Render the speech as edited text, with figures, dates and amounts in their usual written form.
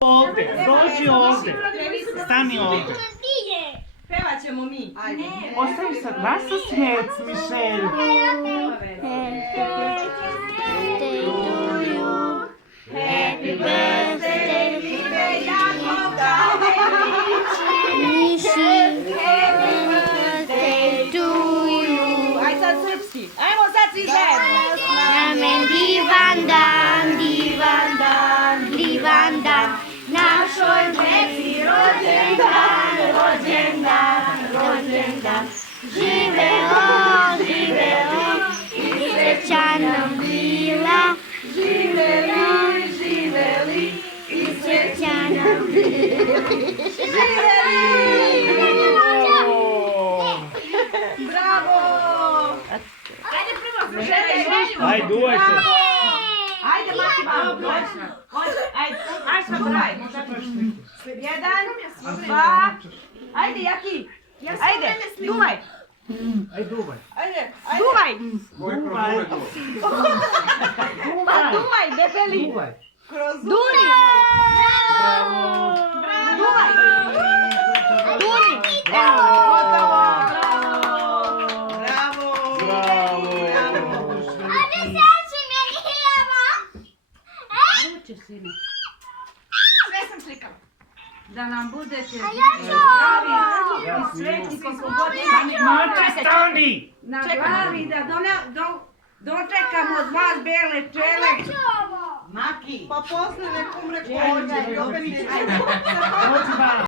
Ovdje, dođi ovdje. Stani ovdje. Pevat ćemo mi. Ostavi sad glasa smijec, Mišel. Happy birthday, Miši, happy birthday to you. Aj sad srpski. Ajmo sad svi zajedno. Namen divan dan, divan dan, divan dan, našoj djeci rođendan, rođendan, rođendan. Živeo, živeo, i sreća nam bila, živeli, živeli, i sreća nam bila. Bravo! Aj, duvaj se. Ajde, Maki, vamo. Ajde, ajde sad raj. Jedan, dva, ajde, Jaki. Ajde, duvaj. Aj, duvaj. Duvaj. Duvaj. Duvaj, debeli. Duvaj. Duni. Bravo. Duvaj. Duni. Evo, gotovo. Bravo. Bravo. Sve sam slikala. Da nam budete ću zdravi ovo. i sretni koliko god imate. Mate, stani. Na glavi da dočekamo od vas bele čele. Ovo. Maki. Pa posle nekom rekao, opet